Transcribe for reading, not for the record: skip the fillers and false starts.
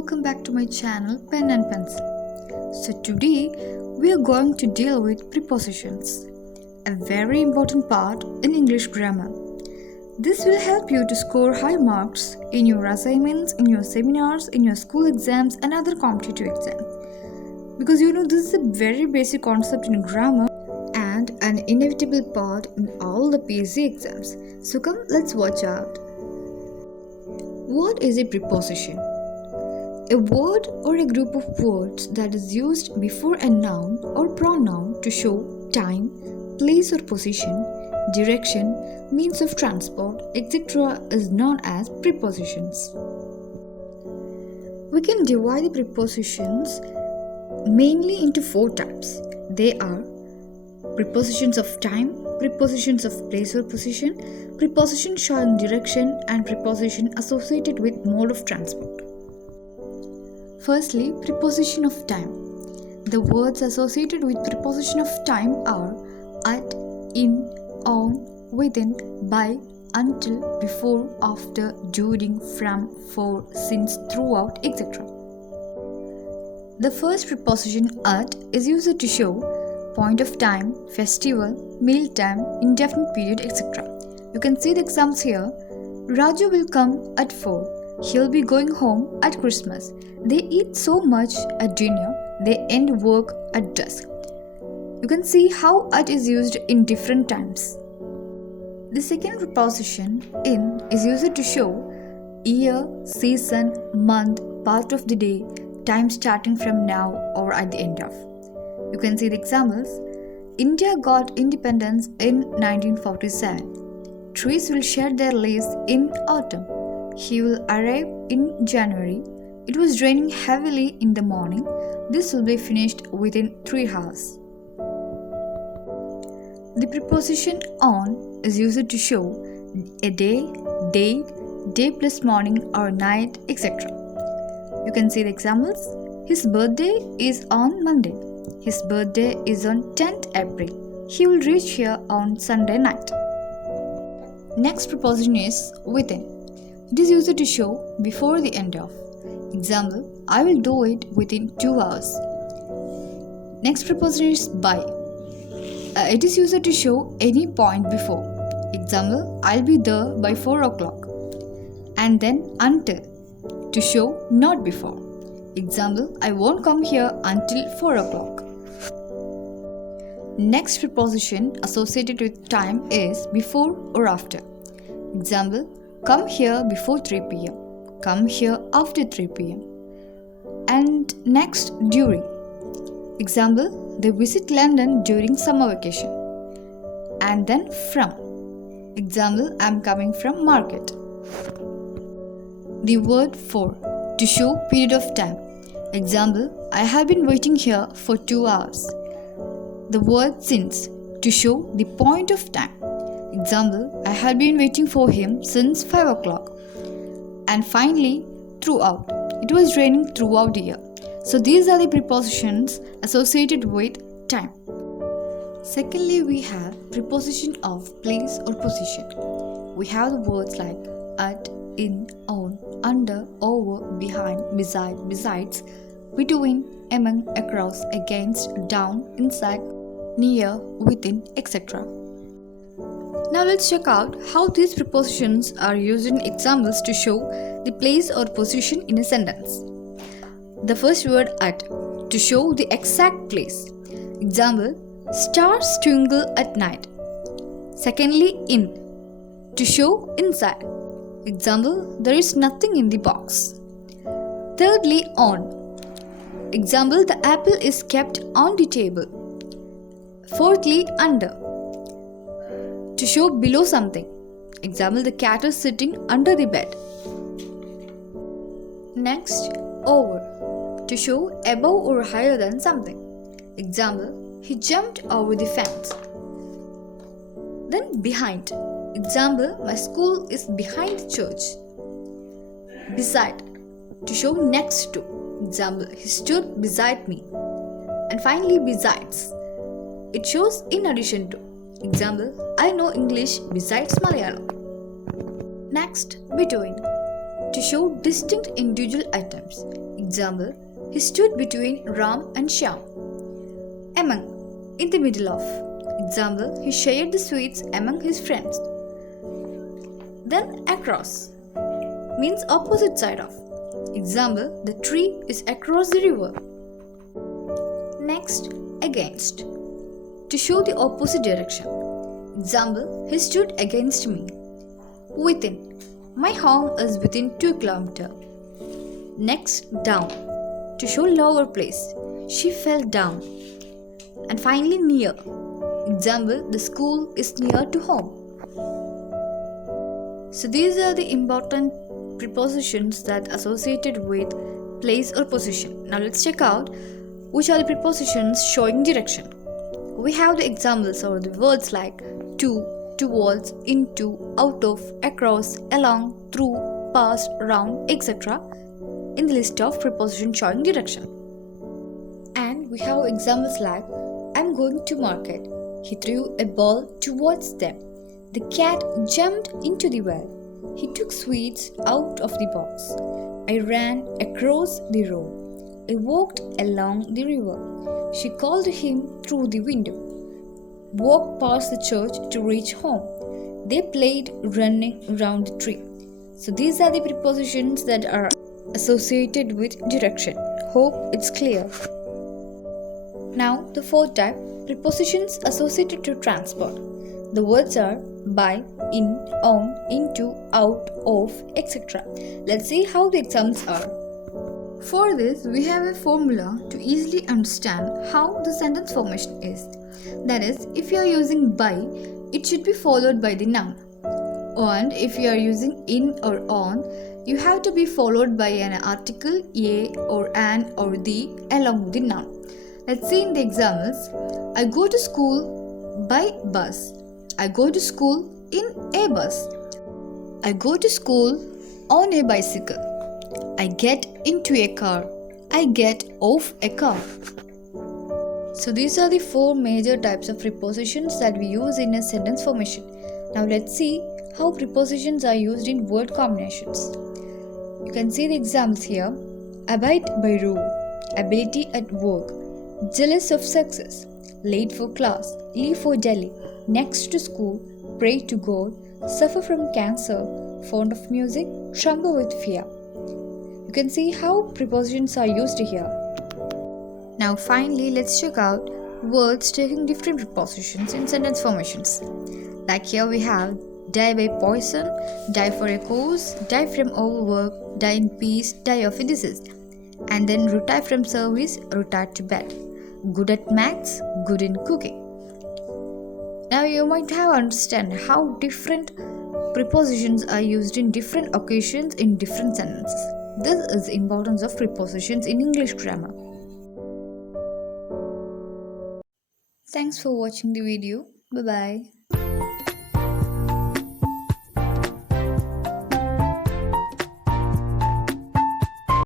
welcome back to my channel Pen and Pencil. So today we are going to deal with prepositions, a very important part in English grammar. This will help you to score high marks in your assignments, in your seminars, in your school exams and other competitive exams. Because this is a very basic concept in grammar and an inevitable part in all the PSC exams. So come, let's watch out. What is a preposition? A word or a group of words that is used before a noun or pronoun to show time, place or position, direction, means of transport, etc. is known as prepositions. We can divide the prepositions mainly into four types. They are prepositions of time, prepositions of place or position, preposition showing direction, and preposition associated with mode of transport. Firstly, preposition of time. The words associated with preposition of time are at, in, on, within, by, until, before, after, during, from, for, since, throughout, etc. The first preposition at is used to show point of time, festival, meal time, indefinite period, etc. You can see the examples here. Raju will come at 4. He'll be going home at Christmas. They eat so much at dinner, they end work at dusk. You can see how at is used in different times. The second preposition in is used to show year, season, month, part of the day, time starting from now or at the end of. You can see the examples. India got independence in 1947. Trees will shed their leaves in autumn. He will arrive in January. It was raining heavily in the morning. This will be finished within 3 hours. The preposition on is used to show a day, date, day plus morning or night, etc. You can see the examples. His birthday is on Monday. His birthday is on 10th April. He will reach here on Sunday night. Next preposition is within. It is used to show before the end of. Example, I will do it within 2 hours. Next preposition is by. It is used to show any point before. Example, I'll be there by 4 o'clock. And then until, to show not before. Example, I won't come here until 4 o'clock. Next preposition associated with time is before or after. Example, come here before 3 p.m. Come here after 3 p.m. And next, during. Example, they visit London during summer vacation. And then from. Example, I'm coming from market. The word for, to show period of time. Example, I have been waiting here for 2 hours. The word since, to show the point of time. Example, I have been waiting for him since 5 o'clock. And finally, throughout. It was raining throughout the year. So these are the prepositions associated with time. Secondly, we have preposition of place or position. We have the words like at, in, on, under, over, behind, beside, besides, between, among, across, against, down, inside, near, within, etc. Now let's check out how these prepositions are used in examples to show the place or position in a sentence. The first word at, to show the exact place. Example, stars twinkle at night. Secondly, in, to show inside. Example, there is nothing in the box. Thirdly, on. Example, the apple is kept on the table. Fourthly, under, to show below something. Example, the cat is sitting under the bed. Next, over, to show above or higher than something. Example, he jumped over the fence. Then behind. Example, my school is behind the church. Beside, to show next to. Example, he stood beside me. And finally, besides. It shows in addition to. Example, I know English besides Malayalam. Next, between. to show distinct individual items. Example, he stood between Ram and Shyam. Among, in the middle of. Example, he shared the sweets among his friends. Then across means opposite side of. Example, the tree is across the river. Next, against, to show the opposite direction. Example, he stood against me. Within, my home is within 2 kilometers. Next, down, to show lower place. She fell down. And finally, near. Example, the school is near to home. So these are the important prepositions that are associated with place or position. Now let's check out which are the prepositions showing direction. We have the examples or the words like to, towards, into, out of, across, along, through, past, round, etc. in the list of prepositions showing direction. And we have examples like I'm going to market. He threw a ball towards them. The cat jumped into the well. He took sweets out of the box. I ran across the road. I walked along the river. She called him through the window. Walked past the church to reach home. They played running around the tree. So these are the prepositions that are associated with direction. Hope it's clear. Now the fourth type, prepositions associated to transport. The words are by, in, on, into, out, of, etc. Let's see how the examples are. For this, we have a formula to easily understand how the sentence formation is. That is, if you are using by, it should be followed by the noun. And if you are using in or on, you have to be followed by an article, a or an or the along with the noun. Let's see in the examples. I go to school by bus. I go to school in a bus. I go to school on a bicycle. I get into a car. I get off a car. So these are the 4 major types of prepositions that we use in a sentence formation. Now let's see how prepositions are used in word combinations. You can see the examples here. Abide by rule. Ability at work. Jealous of success. Late for class. Leave for Delhi. Next to school. Pray to God. Suffer from cancer. Fond of music. Tremble with fear. You can see how prepositions are used here. Now finally, let's check out words taking different prepositions in sentence formations. Like here we have die by poison, die for a cause, die from overwork, die in peace, die of a disease. And then retire from service, retire to bed. Good at maths, good in cooking. Now you might have understand how different prepositions are used in different occasions in different sentences. This is the importance of prepositions in English grammar. Thanks for watching the video. Bye bye.